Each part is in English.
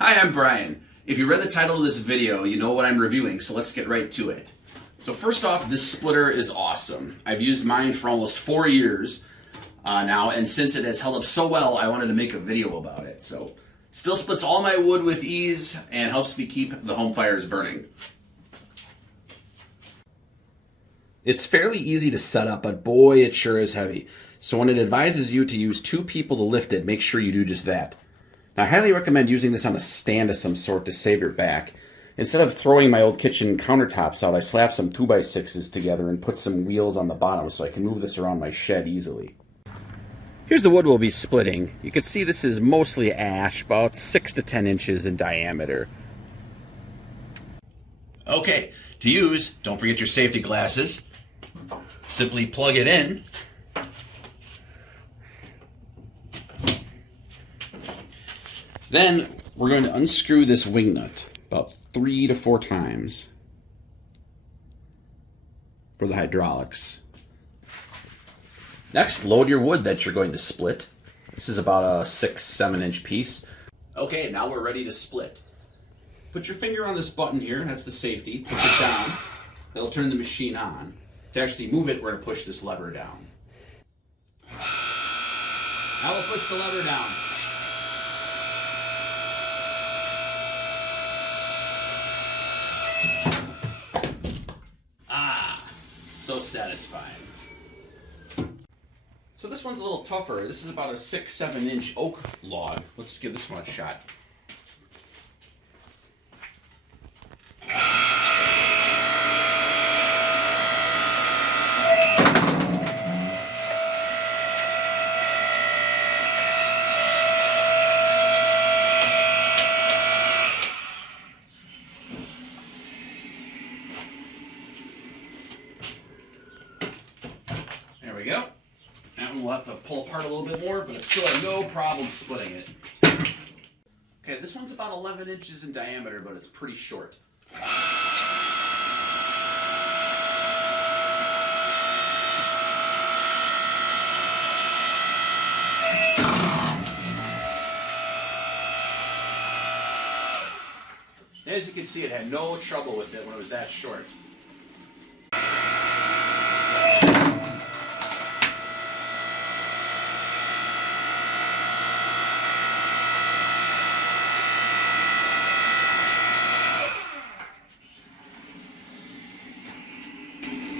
Hi, I'm Brian. If you read the title of this video, you know what I'm reviewing, so let's get right to it. So first off, this splitter is awesome. I've used mine for almost 4 years now, and since it has held up so well, I wanted to make a video about it. So, still splits all my wood with ease and helps me keep the home fires burning. It's fairly easy to set up, but boy, it sure is heavy. So when it advises you to use 2 people to lift it, make sure you do just that. Now, I highly recommend using this on a stand of some sort to save your back. Instead of throwing my old kitchen countertops out, I slapped some 2x6s together and put some wheels on the bottom so I can move this around my shed easily. Here's the wood we'll be splitting. You can see this is mostly ash, about 6 to 10 inches in diameter. Okay, to use, don't forget your safety glasses. Simply plug it in. Then we're going to unscrew this wing nut about 3 to 4 times for the hydraulics. Next, load your wood that you're going to split. This is about a 6-7 inch piece. Okay, now we're ready to split. Put your finger on this button here, that's the safety. Push it down. That'll turn the machine on. To actually move it, we're going to push this lever down. Now we'll push the lever down. So satisfying. So this one's a little tougher. This is about a 6-7 inch oak log. Let's give this one a shot. There we go. That one we'll have to pull apart a little bit more, but it's still no problem splitting it. Okay, this one's about 11 inches in diameter, but it's pretty short. As you can see, it had no trouble with it when it was that short.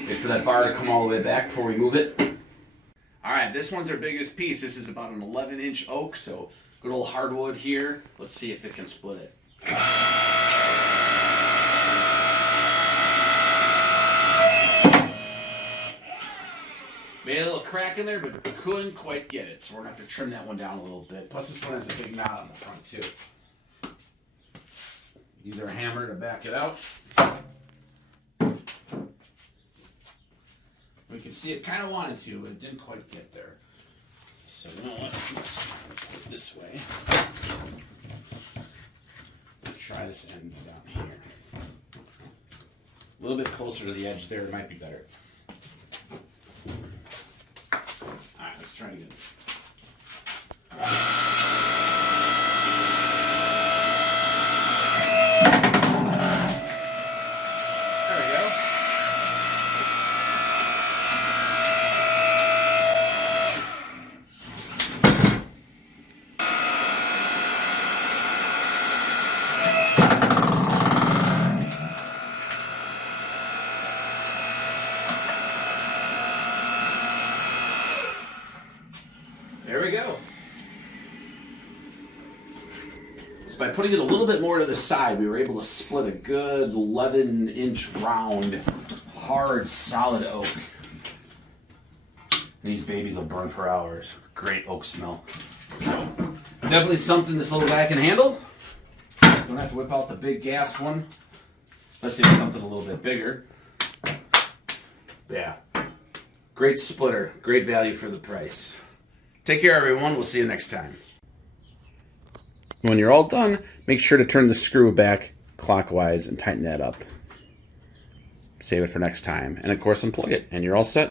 Wait for that bar to come all the way back before we move it. Alright, this one's our biggest piece. This is about an 11 inch oak, so good old hardwood here. Let's see if it can split it. Made a little crack in there, but couldn't quite get it, so we're going to have to trim that one down a little bit. Plus this one has a big knot on the front too. Use our hammer to back it out. We can see it kind of wanted to, but it didn't quite get there. So you know what? Let's put it this way. Try this end down here. A little bit closer to the edge there, it might be better. Alright, let's try it again. There we go. So by putting it a little bit more to the side, we were able to split a good 11 inch round, hard, solid oak. These babies will burn for hours. Great oak smell. So, definitely something this little guy can handle. Don't have to whip out the big gas one. Let's do something a little bit bigger. Yeah. Great splitter. Great value for the price. Take care, everyone. We'll see you next time. When you're all done, make sure to turn the screw back clockwise and tighten that up. Save it for next time. And of course, unplug it, and you're all set.